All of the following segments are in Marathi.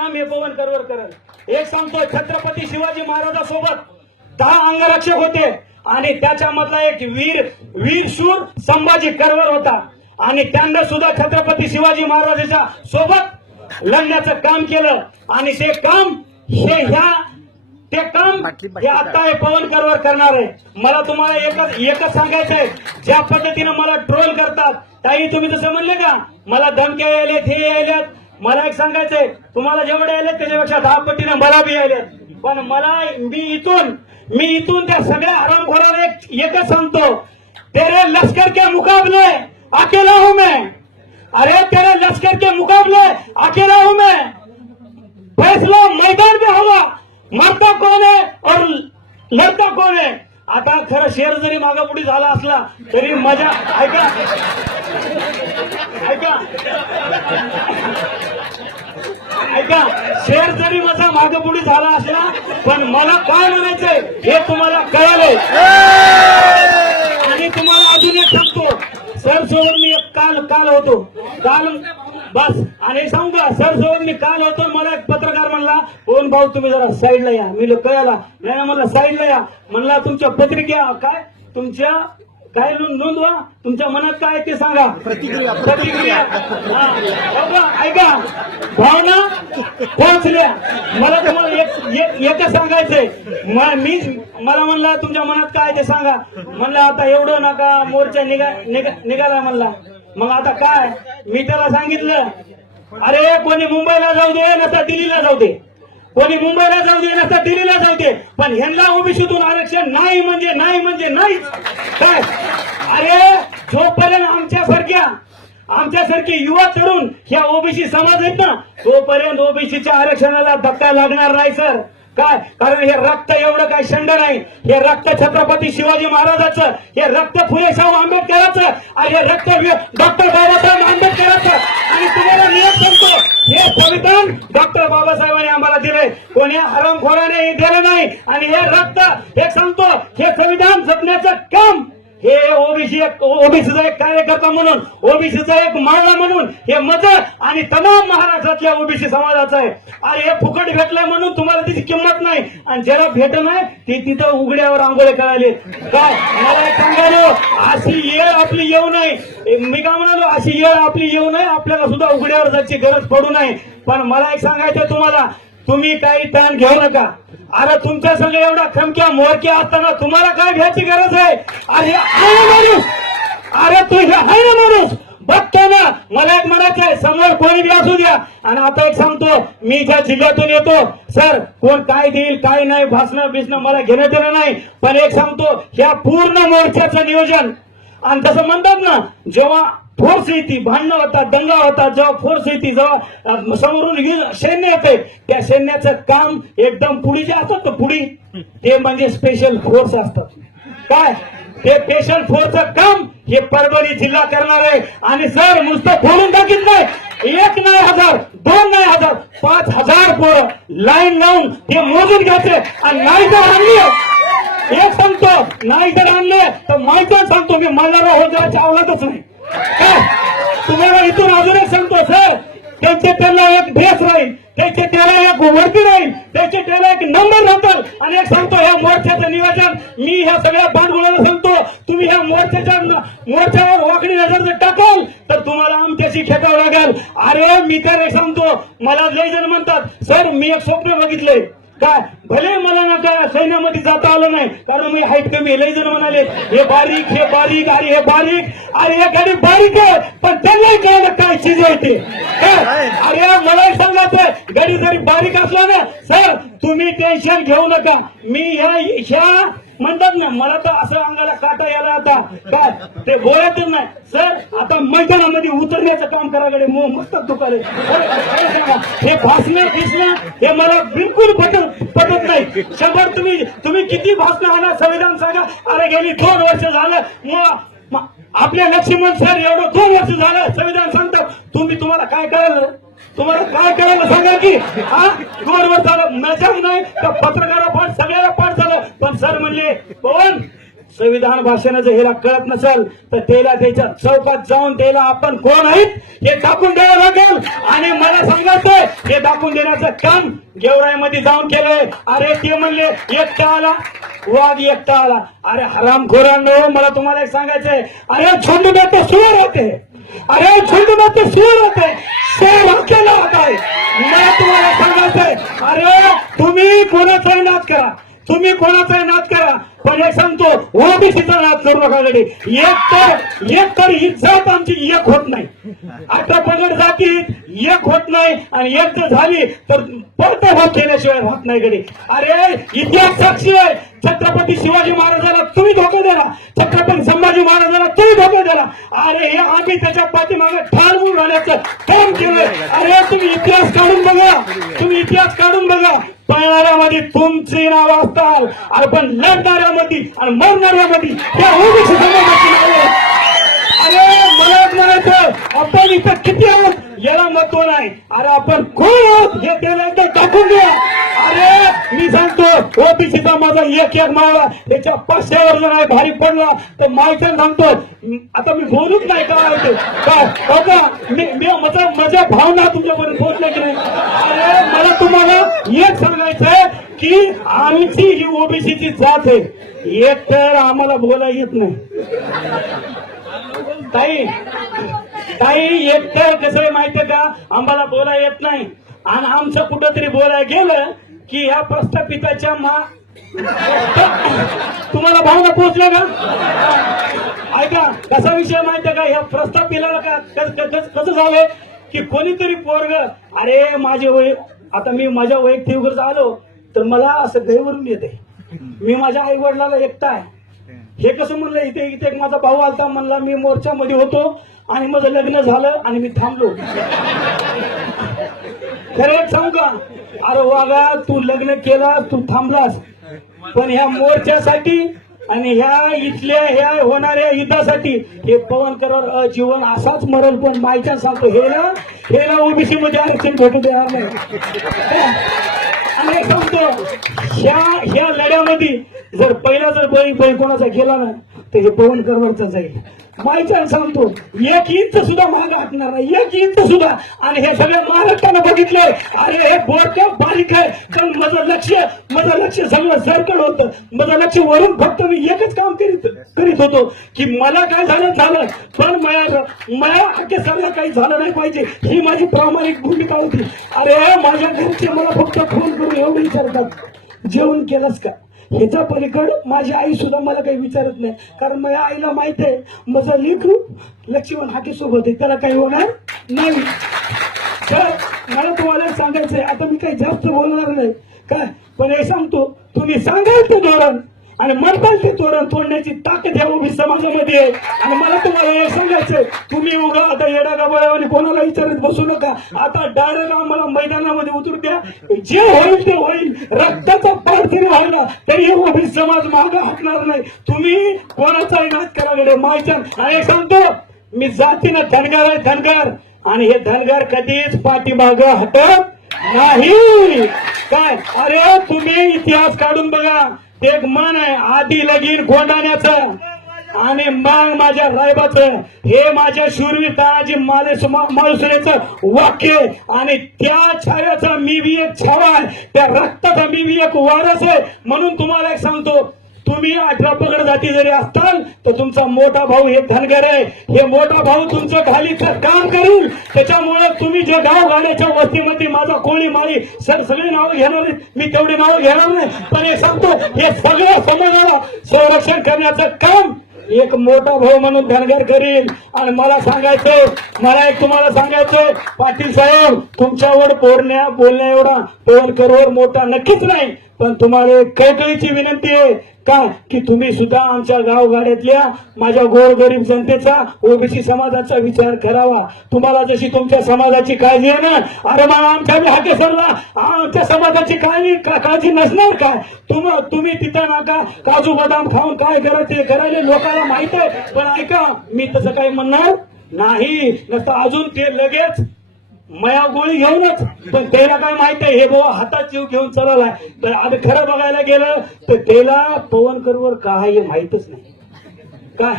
काम हे पवन करवर करल. एक सांगतो छत्रपती शिवाजी महाराजासोबत दहा अंगरक्षक होते आणि त्याच्यामधला एक वीर वीर शूर संभाजी करवर होता. आणि त्यांना सुद्धा छत्रपती शिवाजी महाराजाच्या सोबत लढण्याचं काम केलं. आणि ते काम हे ह्या ते काम हे आता हे पवन करवर करणार आहे. मला तुम्हाला एकच एकच सांगायचंय ज्या पद्धतीनं मला ट्रोल करतात ताई तुम्ही जसं म्हणले का? मला धमक्या यायलेत हे यायलेत. मला एक सांगायचंय तुम्हाला जेवढे आले त्याच्यापेक्षा दहा पटीनं मला बी आले पण मला मी इथून मी इथून त्या सगळ्या आरामखोराला एक एकच सांगतो. तेरे लष्कर के मुकाबले अकेला हूं मैं. अरे तेरे लष्कर के मुकाबले अकेला हूं मैं. फैसला मैदान में हवा मरता कौन है और लढता कोण आहे आता खरं शेर जरी मागापुढे झाला असला तरी मजा ऐका. ऐका. ऐका शेर जरी माझा मागपुढी झाला असला पण मला काय म्हणायचंय हे तुम्हाला कळालंय. आणि तुम्हाला अजून एक सांगतो सर सोबत मी एक काल काल होतो. काल बस आणि सांगू का सर सोबत मी काल होतो मला एक पत्रकार म्हणला कोण भाऊ तुम्ही जरा साईडला या. मी लोक कळाला. नाही मला साईडला या. म्हणला तुमच्या पत्रिका काय? तुमच्या काय नोंद नोंदवा? तुमच्या मनात काय आहे ते सांगा. प्रतिक्रिया प्रतिक्रिया. बाबा, ऐका. भावना पोहोचल्या. मला तुम्हाला एक एक- एकच सांगायचंय. म- मला म्हणला तुमच्या मनात काय ते सांगा. म्हणलं आता एवढं नका मोर्चा निघा निघा- निघाला म्हणला. मग आता काय? मी त्याला सांगितलं. अरे कोणी मुंबईला जाऊ दे नसता दिल्लीला जाऊ दे. कोणी मुंबईला जाऊ दे नसता दिल्लीला जाऊ दे पण ह्यांना ओबीसीतून आरक्षण नाही म्हणजे नाही म्हणजे नाही काय? अरे जोपर्यंत आमच्यासारख्या आमच्यासारखे युवा तरुण ह्या ओबीसी समाज आहेत ना तोपर्यंत ओबीसीच्या आरक्षणाला धक्का लागणार नाही सर. काय? कारण हे रक्त एवढं काय शंड नाही. हे रक्त छत्रपती शिवाजी महाराजाचं हे रक्त फुले शाहू आंबेडकराचं आणि हे रक्त डॉक्टर बाबासाहेब आंबेडकराचं. आणि तुम्हाला नियम सांगतो हे संविधान डॉक्टर बाबासाहेबांनी आम्हाला दिलंय. कोणी हरमखोराने हे दिलं नाही. आणि हे रक्त हे सांगतो हे संविधान जपण्याचं काम हे ओबीसी एक ओबीसीचा एक कार्यकर्ता म्हणून ओबीसीचा एक माळा म्हणून हे मत आणि तमाम महाराष्ट्रातल्या ओबीसी समाजाचं आहे. आणि हे फुकट भेटलंय म्हणून तुम्हाला तिची किंमत नाही. आणि ज्याला भेट नाही ते तिथं उघड्यावर आंघोळे कळाले काय? मला एक सांगायलो अशी येळ आपली येऊ नये. मी काय म्हणालो अशी येळ आपली येऊ नये आपल्याला सुद्धा उघड्यावर जायची गरज पडू नये. पण मला एक सांगायचं तुम्हाला तुम्ही काही ताण घेऊ नका. अरे तुमच्या संघ एवढा खमक्या मोरक्या असताना तुम्हाला काय घ्यायची गरज आहे? अरे माणूस? अरे तू आहे ना माणूस? बघतो ना मला एक म्हणायचंय समोर कोणी बी असू द्या. आणि आता एक सांगतो मी ज्या जिल्ह्यातून येतो सर कोण काय देईल काय नाही भासणं बिसणं मला घेणं देणं नाही. पण एक सांगतो ह्या पूर्ण मोर्चाचं नियोजन. आणि तसं म्हणतात ना जेव्हा फोर्स येते भांडणं होतात दंगा होतात जेव्हा फोर्स येते जेव्हा समोरून सैन्य येते त्या सैन्याचं काम एकदम पुढी जे असतात ना पुढी ते म्हणजे स्पेशल फोर्स असतात. काय? ते स्पेशल फोर्सचं काम हे परभणी जिल्हा करणार आहे. आणि सर नुसतं फोडून टाकीत नाही. एक नाही हजार दोन नाही हजार पाच हजार पोरं लाईन लावून हे मोजून घ्यायचे. आणि नाही तर आणली. एक सांगतो नाही जर आणले. तर माहिती सांगतो मी मला होत जायची आवडतच नाही. तुम्हाला इथून अजून एक सांगतो सर त्यांचे त्यांना एक ड्रेस राहील त्याचे त्याला एक वरती राहील त्याचे त्याला एक नंबर राहतात. आणि एक सांगतो ह्या मोर्चाचं नियोजन मी ह्या सगळ्या बांधगुळाला सांगतो तुम्ही ह्या मोर्चाच्या मोर्चावर वाकडी नजर जर टाकाल तर तुम्हाला आमच्याशी खेटावं लागेल. अरे मी तर सांगतो मला लय जण म्हणतात सर मी एक स्वप्न बघितलंय. काय भले मला ना त्या सैन्यामध्ये जाता आलं नाही कारण मी हाईट कमी लय जण म्हणाले हे बारीक हे बारीक अरे हे बारीक अरे हे गाडी बारीक आहे पण त्यांनाही कळलं काय चीज आहे ते. अरे मलाही एक सांगायचं गाडी जरी बारीक असला ना सर तुम्ही टेन्शन घेऊ नका. मी ह्या ह्या म्हणतात ना मला तर असं अंगाला काटा यायला आता काय? ते गोळ्यातच नाही. सर आता मैदानामध्ये उतरण्याचं काम कराकडे मस्त दुकाने हे भासणं फिसणं हे मला बिलकुल पटत पटत नाही. शंभर तुम्ही तुम्ही किती भाषणं आणा संविधान सांगा. अरे गेली दोन वर्ष झालं. मग आपल्या आपले लक्ष्मण सर एवढं दोन वर्ष झालं संविधान सांगतात. तुम्ही तुम्हाला काय कळलं? तुम्हाला काय करायला सांगा की हा? दोन वर्ष झालं नाही तर पत्रकारा पण संविधान भाषणाचं हेला कळत नसेल तर त्याला त्याच्या चौकात जाऊन त्याला आपण कोण आहेत हे दाखवून द्यावं लागेल. आणि मला सांगायचंय हे दाखवून देण्याचं काम गेवराईमध्ये जाऊन केलंय. अरे ते म्हणले एकटा आला. वाघ एकटा आला. अरे हरामखोरांनो मला तुम्हाला एक सांगायचंय. अरे झुंड में तो होते. अरे झुंड में तो सुअर होते. हैं. शेर अकेला होता है मला तुम्हाला सांगायचंय अरे तुम्ही कोणाचाही नाद करा. तुम्ही कोणाचाही नाद करा. पण एक सांगतो ओबीसीचा नाद करू नका गडी एक तर एक तर इज्जत आमची एक होत नाही. आता पगड जाती एक होत नाही आणि एक जर झाली तर परत भाग केल्याशिवाय होत नाही गडी अरे इतिहास साक्षी आहे छत्रपती शिवाजी महाराजाला तुम्ही धोका दिला छत्रपती संभाजी महाराजाला तुम्ही धोका दिला अरे हे आम्ही त्याच्या पाठीमागे ठार म्हणून राहण्याचं काम केलंय. अरे तुम्ही इतिहास काढून बघा. तुम्ही इतिहास काढून बघा. पळणाऱ्यामध्ये तुमची नाव असतात. अरे पण लढणाऱ्यामध्ये आणि मरणाऱ्यामध्ये त्या ओबीसी समाजाची नावं अरे मला म्हणायचं आपण इथं किती आहोत? याला महत्त्व नाही. अरे आपण कोण आहोत हे त्याला एकदा टाकून द्या. अरे मी सांगतो ओबीसीचा माझा एक एक माळा त्याच्या पाचशे वर्ष नाही भारी पडला. तर माहिती सांगतो आता मी बोलूच नाही का ते का? मी माझा माझ्या भावना तुमच्यापर्यंत पोहोचल्या की नाही? अरे मला तुम्हाला एक सांगायचंय की आमची ही ओबीसीची जात आहे. एक तर आम्हाला बोला येत नाही. ताई काही येत कसं माहितीये का? आम्हाला बोला येत नाही. आणि आमचं कुठंतरी बोलायला गेलं की ह्या प्रस्थापिताच्या मा तुम्हाला भावना पोहोचल्या का? ऐका कसा विषय माहितीये का? ह्या प्रस्थापिताला कस- कसं झालंय की कोणीतरी पोरग अरे माझे वय आता मी माझ्या वैयक्तिक आलो तर मला असं गैवरून येते. मी माझ्या आई वडिलाला एकटा आहे. हे कसं म्हणलं? इथे इथे एक माझा भाऊ आलता म्हणला मी मोर्चामध्ये होतो. आणि माझं लग्न झालं आणि मी थांबलो. खरं सांगू का? अरे वागा तू लग्न केला तू थांबलास. पण ह्या मोर्चासाठी आणि ह्या इथल्या ह्या होणाऱ्या युद्धासाठी हे पवन करार जीवन असाच मरल पण मायच्या सांगतो हे ना हे ना ओबीसी मध्ये आरक्षण भेटू देणार नाही. आणि सांगतो ह्या ह्या लढ्यामध्ये जर पहिला जर बळी बळी कोणाचा गेला ना तर हे पवन करवरचा जाईल. मायच्या सांगतो. एक इंच सुद्धा महाग हटणार नाही. एक इंच सुद्धा. आणि हे सगळे महाराष्ट्रानं बघितले अरे हे बोरक्या बारीक आहे. पण माझं लक्ष माझं लक्ष सगळं सरकड होतं. माझं लक्ष वरून फक्त मी एकच काम करीत करीत होतो. की मला काय झालं झालं. पण मला मला अख्खे सगळं काही झालं नाही पाहिजे. ही माझी प्रामाणिक भूमिका होती. अरे माझ्या घरचे मला फक्त फोन करून एवढं विचारतात. जेवण केलंस का? ह्याच्या पलीकडे माझी आई सुद्धा मला काही विचारत नाही. कारण माझ्या आईला माहीत आहे माझं लेकरू लक्ष्मण हाके सोबत आहे. त्याला काही होणार नाही. तर मला तुम्हाला सांगायचंय आता मी काही जास्त बोलणार नाही. काय? पण हे सांगतो तुम्ही सांगाल ते धोरण. आणि म्हणताल ते तोरण तोडण्याची ताकद या उभी समाजामध्ये आहे. आणि मला तुम्हाला एक सांगायचंय तुम्ही उगा आता येडा गाबाळावाने कोणाला विचारत बसू नका. आता डायरेक्ट आम्हाला मैदानामध्ये उतरू द्या. जे होईल ते होईल. रक्ताचा पाठीने व्हायला तरी उभी समाज मागे हटणार नाही. तुम्ही कोणाचाही नाच करा गडे मायच्या आणि एक सांगतो मी जातीनं धनगर आहे धनगर. आणि हे धनगर कधीच पाठीमाग हटत नाही. काय? अरे तुम्ही इतिहास काढून बघा. एक मन आहे आधी लगीन कोंडाण्याचं आणि मग माझ्या रायबाचं. हे माझ्या शूरवीर तानाजी माले माळुसरेचं वाक्य आणि त्या छायाचा मी बी एक छावा आहे. त्या रक्ताचा मी बी एक वारस आहे. म्हणून तुम्हाला एक सांगतो तुम्ही अठरा पगड जाती जरी असताल तर तुमचा मोठा भाऊ हे धनगर आहे. हे मोठा भाऊ तुमचं खालीचं काम करून त्याच्यामुळे तुम्ही जे गाव गाड्याच्या वस्तीमध्ये माझा कोळी माळी सर सगळी नावं घेणार मी तेवढी नावं घेणार नाही. पण हे सांगतो हे सगळं समाजाला संरक्षण करण्याचं काम एक मोठा भाऊ म्हणून धनगर करील. आणि मला सांगायचं मला एक तुम्हाला सांगायचं पाटील साहेब तुमच्यावर बोलण्या बोलण्या एवढा पोलकरवर मोठा नक्कीच नाही. पण तुम्हाला एक कळकळीची विनंती आहे. का की तुम्ही सुद्धा आमच्या गावगाड्यातल्या माझ्या गोरगरीब जनतेचा ओबीसी समाजाचा विचार करावा. तुम्हाला जशी तुमच्या समाजाची काळजी आहे ना अरे मला आमच्या बी हाके सरला. आमच्या समाजाची काळजी काळजी नसणार काय? तुम तुम्ही तिथं नका. काजू बदाम खाऊन काय करायचं ते करायला लोकांना माहीत आहे. पण ऐका मी तसं काही म्हणणार नाही. नसतं अजून ते लगेच मया गोळी घेऊनच. पण त्याला काय माहीत आहे? हे बाबा हातात जीव घेऊन चाललाय. तर आता खरं बघायला गेलं तर त्याला पवन करोवर काय हे माहितच नाही. काय?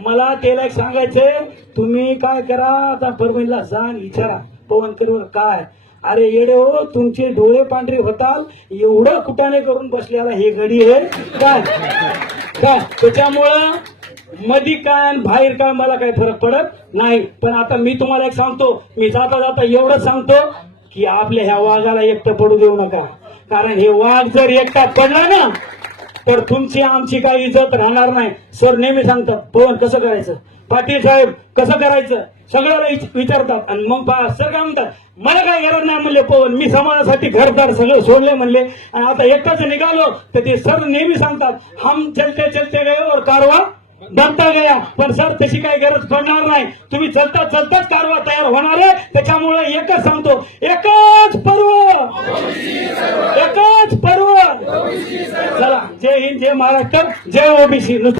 मला त्याला एक सांगायचंय तुम्ही काय करा आता परभणीला जा विचारा पवन करीवर काय? अरे येडे हो तुमचे डोळे पांढरे होताल एवढं कुटाने करून बसलेला हे घडी आहे. काय? काय? त्याच्यामुळं मधी काय आणि बाहेर काय मला काही फरक पडत नाही. पण आता मी तुम्हाला एक सांगतो मी जाता जाता एवढं सांगतो की आपल्या ह्या वाघाला एकटं पडू देऊ नका. कारण हे वाघ जर एकटा पडला ना तर तुमची आमची काही इज्जत राहणार नाही. सर नेहमी सांगतात पवन कसं करायचं? पाटील साहेब कसं करायचं? सगळ्याला विचारतात. आणि मग पहा सर काय म्हणतात मला काय गरज नाही म्हणले पवन. मी समाजासाठी घरदार सगळं सोडले म्हणले. आणि आता एकटाच निघालो तर ते सर नेहमी सांगतात हम चलते चलते गए और कारवा बनता गया पण सर तशी काही गरज पडणार नाही. तुम्ही चलता चलताच कारवा तयार होणार आहे. त्याच्यामुळे एकच सांगतो. एकच पर्व. एकच पर्व. चला. जय हिंद जय महाराष्ट्र जय ओबीसी.